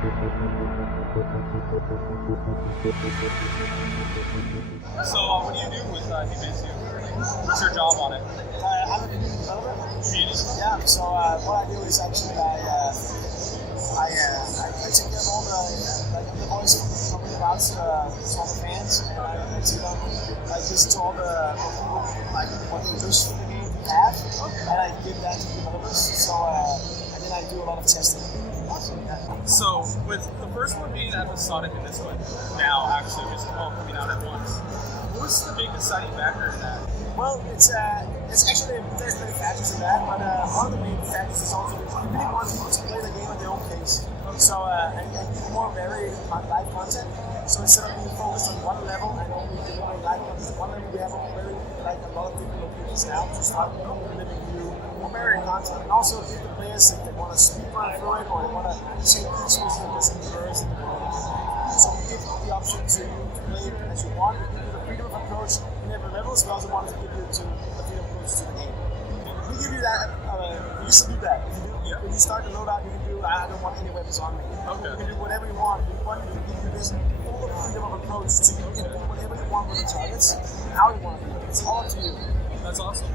So, what do you do with Hitman 2? What's your job on it? I'm a community developer. Yeah. So what I do is actually I take care of all the voice coming out to all the fans, and I tell them just to all the people what they wish for the game to have, and I give that to the developers. So and then I do a lot of testing. So, with the first one being episodic and this one now actually just all coming out at once, what's the big deciding factor in that? Well, it's actually there's many factors in that, but one of the main factors is also that you really want people to play the game at their own pace. So and more varied live content. So instead of being focused on one level and only delivering live content, one level we have a very a lot of different locations now to start delivering new more varied content, and also give the players if they want to speed run through it or they want to take features and listen first. So we give the option to you to play it as you want. We give you the freedom of approach in every level, so we also want to give you the freedom of approach to the game. We give you that. We used to do that. When you start to load out, you can do. I don't want any weapons on me. Okay. You can do whatever you want. We want to give you this full freedom of approach, so you can do whatever you want with the targets, and how you want to do it. It's all up to you. That's awesome.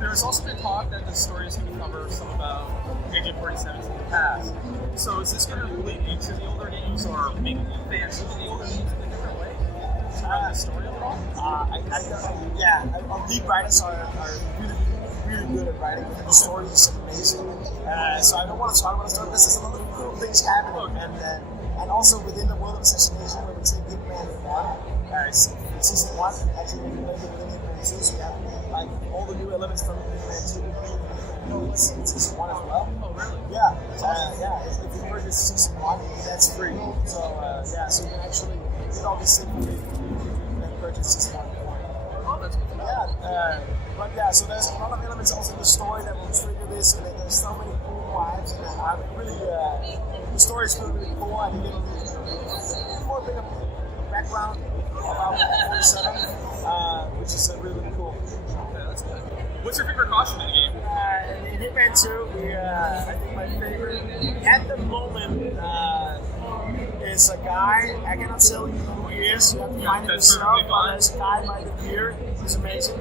There's also been talk that the story is going to cover some about Agent 47 in the past. So is this going to relate into the older games, or make fans look at the older games in a different way to write the story overall? Our lead writers are really good at writing. The story is amazing. So I don't want to talk about the story because there's a lot of cool things happening. And also within the world of assassination, when we take Hitman 1, season 1, actually we play within Hitman 2, so we have all the new elements from Hitman 2 in season 1 as well. Oh, really? Yeah. If you purchase season 1, that's free. So so you can actually get all this information and purchase season 1. Oh, that's good. So there's a lot of elements also in the story that will trigger this, and there's so many cool vibes, and I really, the story is really cool, and you get more bit of background about 47, which is really cool. Okay, that's good. What's your favorite costume in the game? In Hitman 2, I think my favorite at the moment is a guy. I cannot tell you who he is. You have to find him yourself. There's a guy by the pier. He's amazing.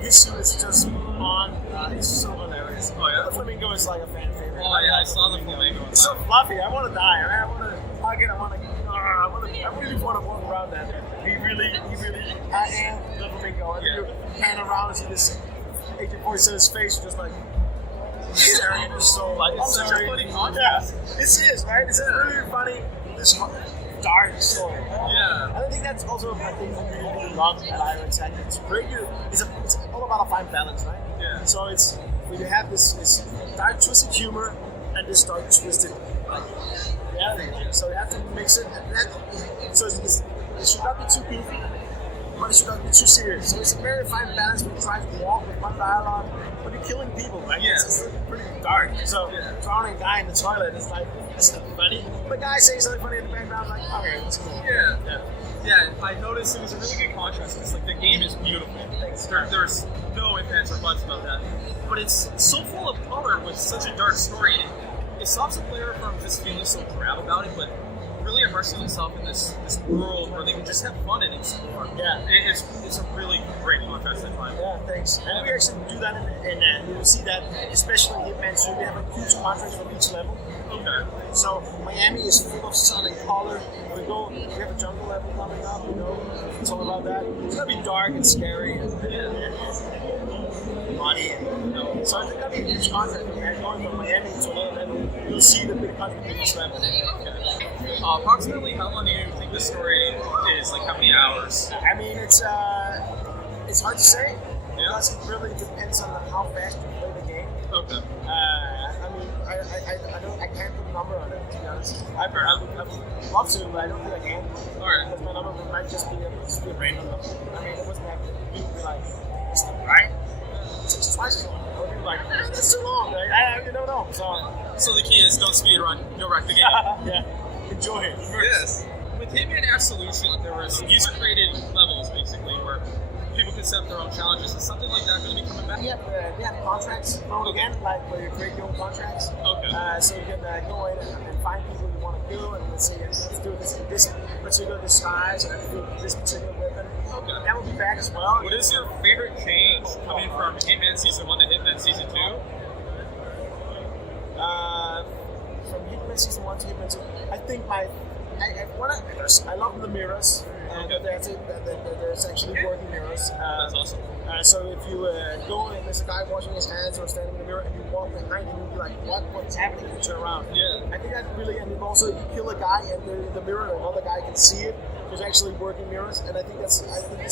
His suit is just on. He's so hilarious. Oh yeah. The flamingo is like a fan favorite. Oh yeah, I saw the flamingo. It's so fluffy. I want to die. I want to hug it. I really want to walk around that. He really. I am the flamingo. And you pan around and see this Agent 47's face, just like staring at his soul. It's such a funny contrast. Yeah, this is right. It's really funny. This dark story. Yeah. And I think that's also I really love at Iron Attack. It's all about a fine balance, right? Yeah. So it's when you have this dark twisted humor and this dark twisted reality. So you have to mix it. So it should not be too goofy, but it should not be too serious. So it's a very fine balance when you try to walk with one dialogue, but you're killing people, right? Yeah. It's pretty dark. So drowning a guy in the toilet is like, it's not funny. But guys saying something funny in the background, like, okay, that's cool. Yeah, I noticed it was a really good contrast because the game is beautiful. There's no ifs, ands, or buts about that. But it's so full of color with such a dark story. It stops the player from just feeling so drab about it, but really immersing themselves in this world where they can just have fun and explore. Yeah. It's a really great contrast, I find. Yeah, thanks. And we actually do that in you will see that, especially in Hitman 2, we have a huge contrast for each level. Okay. So Miami is full of sun and color. We have a jungle level coming up, it's all about that. It's gonna be dark and scary and muddy, so I think that'll be a huge contrast. Going from Miami to another level, you'll see the big contrast in each level. Okay. Approximately how long do you think the story is? Like how many hours? I mean, it's hard to say. Because it really depends on how fast you play the game. Okay. I can't put a number on it, to be honest. I would love to, but I don't think I can. Alright. Because my number might just be a random number. I mean, it wasn't have to be like, it's not right. It's twice as long. I would be like, that's too long. I don't know. So the key is don't speed run, you'll wreck the game. Yeah. Enjoy it. Yes. With Hitman Absolution, there was user-created levels, basically, where people could set up their own challenges. Is something like that going to be coming back? We have contracts thrown again, like where you create your own contracts. Okay. So you can go in and find people you want to do, and let's say let's do this in this particular disguise or do this particular weapon. Okay. That will be back as well. What is your favorite change coming from Hitman Season 1 to Hitman Season 2? From Hitman Season 1 to Hitman 2, I think I love the mirrors. Okay. There's actually working mirrors. That's awesome. So if you go and there's a guy washing his hands or standing in the mirror and you walk behind him, you'll be like, what's happening? You turn around. Yeah. I think that really, and also if you kill a guy and the mirror and another guy can see it, there's actually working mirrors, and I think it's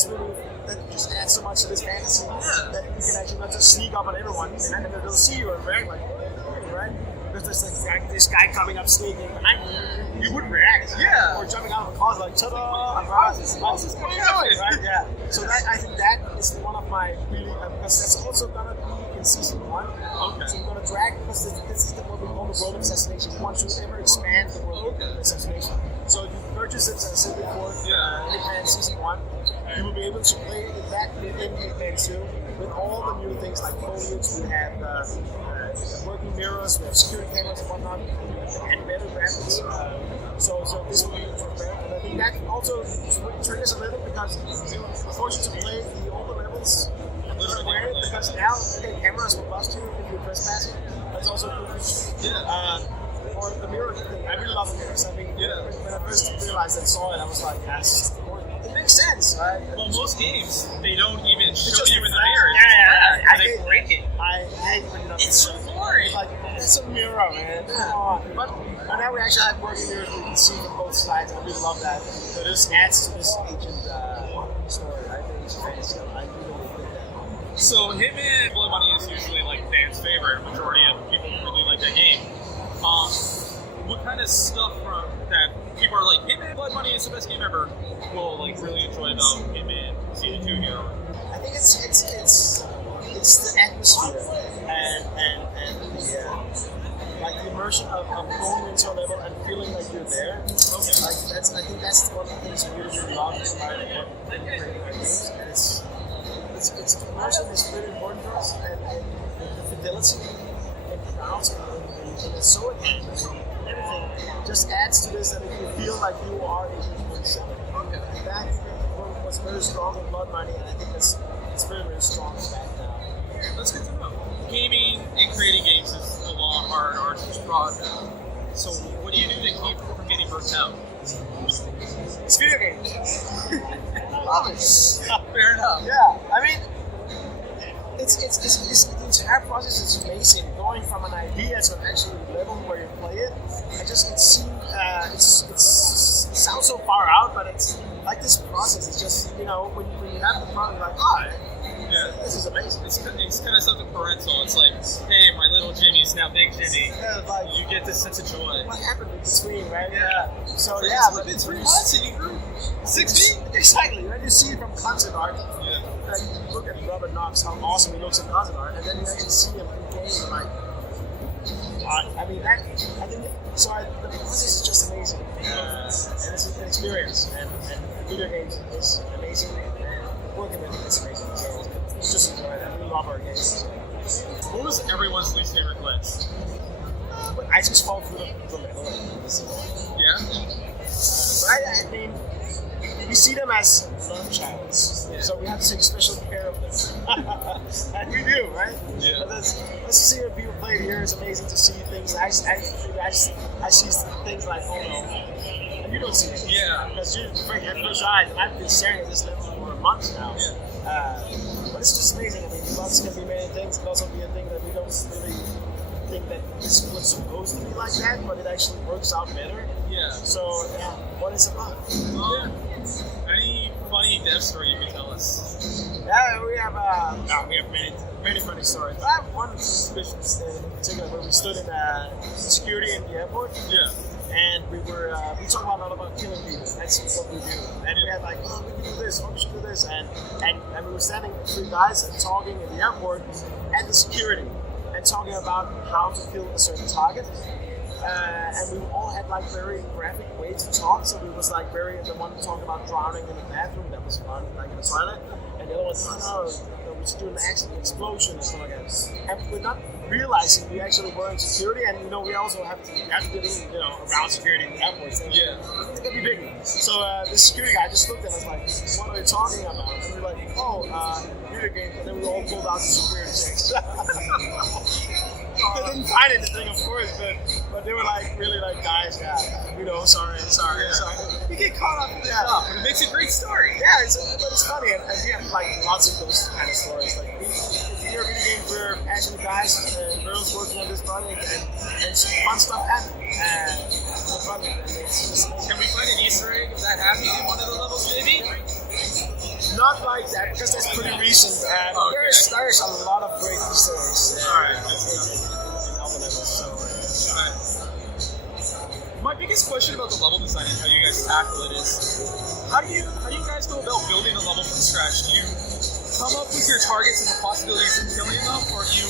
really, that just adds so much to this fantasy that you can actually not just sneak up on everyone and then they'll see you and react like, right? Because there's like this guy coming up sneaking behind you, you would react. Yeah. Or jumping out of a car like, ta-da! What is this going on? Right? Yeah. So I think that is one of my really, because that's also gonna be in Season 1. Okay. So we're gonna drag, because this is what we call the world of assassination. We want to ever expand the world of assassination. So if you purchase it, as I said before, Hitman Season 1, you will be able to play that in Hitman 2 with all the new things like foliage. We have working mirrors, we have security cameras and whatnot, and better graphics. So this will be transparent. And I think that also triggers a little because it forces you to play the older levels a little bit because now cameras will bust you if you're trespassing. That's also a good feature. Or the mirror thing. I really love the mirrors. I mean, when I first realized and saw it, I was like, yes, it makes sense, right? Well, most games, they don't even show just you in the flat. mirror. Yeah. They break it. I hate when you don't. It's so boring. Like, it's a mirror, man. Come on. But now we actually have working mirrors we can see from both sides. I really love that. So this adds to this ancient story. I think it's fantastic. I really think that. So Hitman Blood Money is usually like fans' favorite. Majority of people really like that game. What kind of stuff from that people are like, Hitman Blood Money is the best game ever, will like really enjoy about Hitman Season 2 here? I think it's the atmosphere and the immersion of going into a level and feeling like you're there. Okay. Like I think that's one of the things we really love about creating our games, and it's immersion is really important for us, and the fidelity and crowds and the so everything just adds to this, and if you feel like you are a person. Okay. That was very strong in Blood Money, and I think it's very, very strong back now. That's good to know. Gaming and creating games is a long, hard, arduous process. So what do you do to keep from getting burnt out? It's video games. I love it. Fair enough. Yeah, I mean, it's the entire process is amazing. Going from an idea to an actual level where you play it, it sounds so far out, but it's like this process. It's just, when you have the product, like, this is amazing. It's kind of something parental. It's like, hey, my little Jimmy's now big Jimmy. Yeah, like, you get this sense of joy. What happened in between, right? Yeah. So it's been 3 months and you grew 6 feet. Exactly. When you see it from concept art, like you look at Robert Knox, how awesome he looks in concept art, and then you actually see him in game, like, I mean, I think the process is just amazing, and it's an experience, and video games is amazing, and working with it is amazing. So just enjoy it. We love our games. What was everyone's least favorite glitch? But I just fall through the level. But I mean, we see them as love childs, so we have to take special care of them. And we do, right? Yeah. But let's see what people play here. It's amazing to see things. I see things like, oh no, and you don't see it. Yeah. Because you break your first eyes, and I've been staring at this level for months now. Yeah. But it's just amazing. I mean, lots can be many things. It can also be a thing that we don't really think that this was supposed to be like that, but it actually works out better. Yeah. So, what is it about? Any funny death story you can tell us? Yeah, we have many funny stories. I have one suspicion in particular where we stood in security in the airport. Yeah. And we talk a lot about killing people. That's what we do. And we had like, we can do this, we should do this. And we were standing, 3 guys, and talking in the airport at the security and talking about how to kill a certain target. And we all had like very graphic ways to talk. So we was like the one talking about drowning in the bathroom. That was fun, like in the toilet. And the other one's, no, we should do an accident, explosion and stuff like that. And we're not realizing we actually were in security, and we also have to get in, around security in the airport. So yeah. It can be big. So the security guy just looked at us like, what are you talking about? And we were like, video games. And then we all pulled out the security checks. They didn't find anything, of course, but they were like, really like, guys, sorry. You get caught up in that stuff, and it makes a great story. Yeah, but it's funny, and we have like lots of those kind of stories. Like, video games, we're actually guys and girls working on this project, and some fun stuff happened. Can we find an Easter egg of that happening in one of the levels, maybe? Not like that, because that's pretty recent. There's a lot of great Easter eggs. My biggest question about the level design and how you guys tackle it is, how do you guys go about building a level from scratch? Do you come up with your targets and the possibilities and killing them, or do you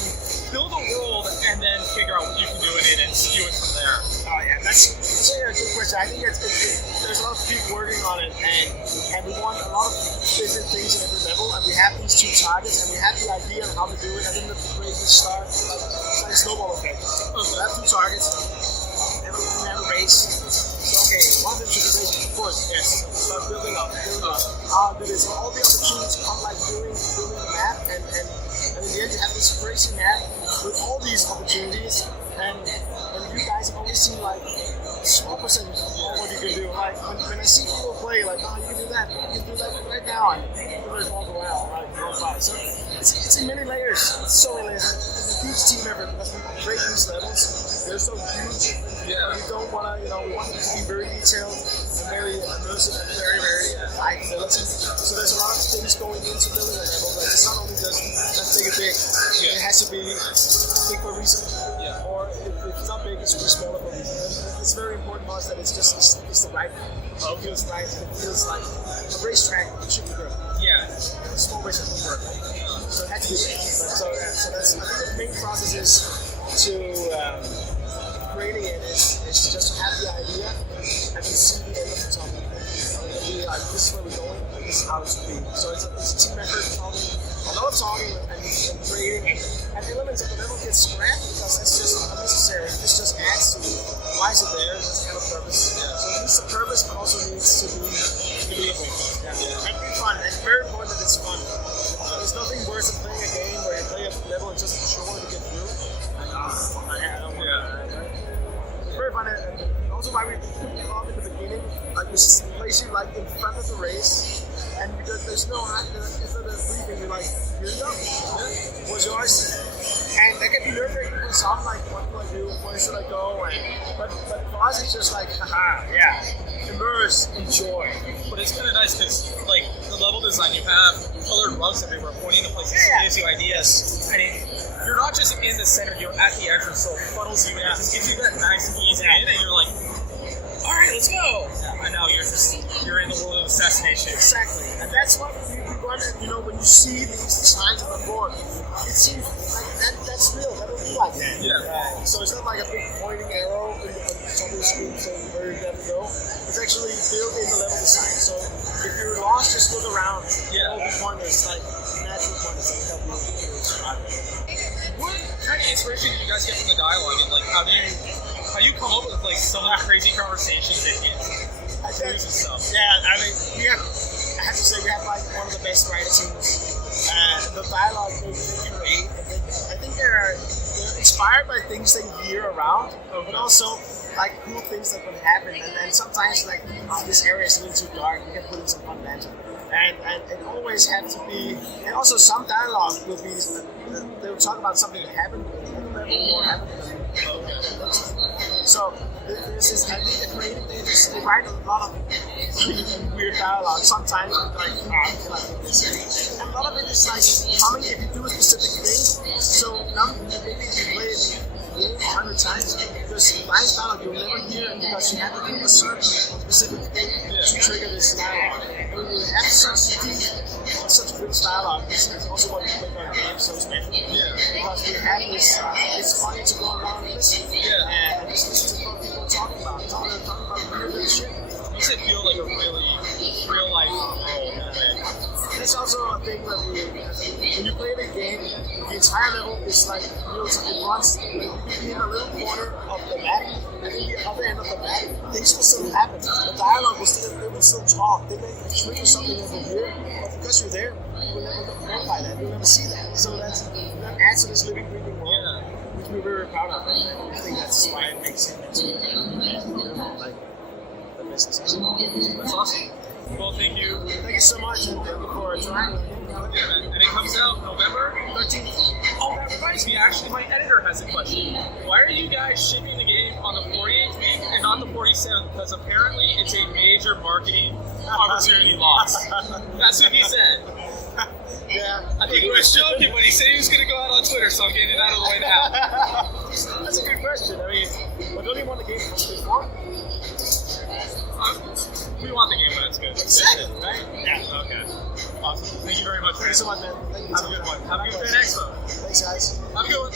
build a world and then figure out what you can do in it and skew it from there? Oh yeah, that's a good question. I think there's a lot of people working on it, and we want a lot of different things in every level, and we have these 2 targets, and we have the idea on how to do it, and then the crazy start, it's like a snowball effect. So we have 2 targets, and we have a race. So okay, one of them should be racing, of course, yes. Start building up. So all the opportunities come like building the map, and in the end you have this crazy map with all these opportunities, and you guys have only seen like a small percentage of what you can do. Like when I see people play, like, you can do that right now, and people just walk around, right? So it's in many layers. It's so many layers. It's a huge team effort because we break these levels. They're so huge. Yeah. We don't want to, we want them to be very detailed and very immersive and very, very high fidelity. So there's a lot of things going into building a level. But it's not only just let's make it big. Yeah. It has to be big for a reason. Yeah. Or if it's not big, it's really smaller for a reason. And it's very important for us that it's the right. It feels right. It feels like a racetrack. It should be good. Yeah. A small race doesn't work. So it has to be big. So that's, I think the main process is to creating it is just to have the idea and then see the end of the tunnel. And be like, this is where we're going, and this is how it should be. So it's a team effort, a lot of talking and creating, and elements of the level get scrapped because it's just unnecessary. This just adds to why is it there? It doesn't have a purpose. Yeah. So it needs a purpose, but also needs to be believable. Yeah. And be fun. It's very important that it's fun. There's nothing worse than playing a game where you play a level and just short to get through. I don't want that. Very fun, and also why we put it off in the beginning, like we place you like in front of the race, and because there's no instead of briefing, you're like, here you go, what's yours? And that can be nerve-wracking for some, like, what do I do, where should I go, but for us it's just like, haha, yeah, immerse, enjoy. But it's kind of nice because, like, the level design, you have colored rugs everywhere, pointing to places, gives you ideas, and you're not just in the center, you're at the entrance, so it funnels you in. It just gives you that nice easy in, and you're like, all right, let's go. Yeah. And now you're in the world of assassination. Exactly, and that's what we want. When you see these signs on the board, it seems like that's real. That will be like that. Yeah. So it's not like a big pointing arrow on somebody's screen saying where you have to go. It's actually built in the level design. So if you're lost, just look around. Yeah. All the pointers, like natural pointers, that help you survive. What kind of inspiration do you guys get from the dialogue, and like how do you come up with like some of the crazy conversations and news and stuff? Yeah, I mean, I have to say we have like one of the best writer teams. The dialogue they create, I think they're inspired by things they hear around, but also like cool things that would happen. And sometimes like, this area is a little too dark, we can put in some fun magic. And it always has to be, and also some dialogue will be, they will talk about something that happened or happened. So this is, I think the creative, they write a lot of weird dialogue. Sometimes like, I cannot do this. And a lot of it is like coming if you do a specific thing. So now maybe if you play it 100 times, there's lines dialogue you'll never hear because you have to do a certain specific thing to trigger this dialogue. When you have such rich dialogue, this is also what we make our games so special. Yeah. Because we have this, it's funny to go around and listen. Yeah. And just listen to what people are talking about. Talking about weird shit. Makes it feel like a really real life role in a way. There's also a thing where the entire level is like it runs. Like, you could be in a little corner of the map, and in the other end of the map, things will still happen. The dialogue will still, they will still talk. They may trigger something over here, but because you're there, you will never notify that. You will never see that. So that adds to this living, breathing world, which we're very proud of. And I think that's why it makes it into like the business. That's awesome. Well, thank you. Thank you so much, and thank you for trying. And it comes out November 13th. Oh, that reminds me, actually, my editor has a question. Why are you guys shipping the game on the 48th week and not the 47th? Because apparently it's a major marketing opportunity loss. That's what he said. Yeah. I think he was joking, but he said he was going to go out on Twitter, so I'm getting it out of the way now. That's a good question. I mean, but don't you want the game before? We want the game when it's good. Exactly. Right? Yeah. Okay. Awesome. Thank you very much. Thank you so much, man. Thank you. Have a good one. Have a good Fan Expo. Thanks, guys. Have a good one.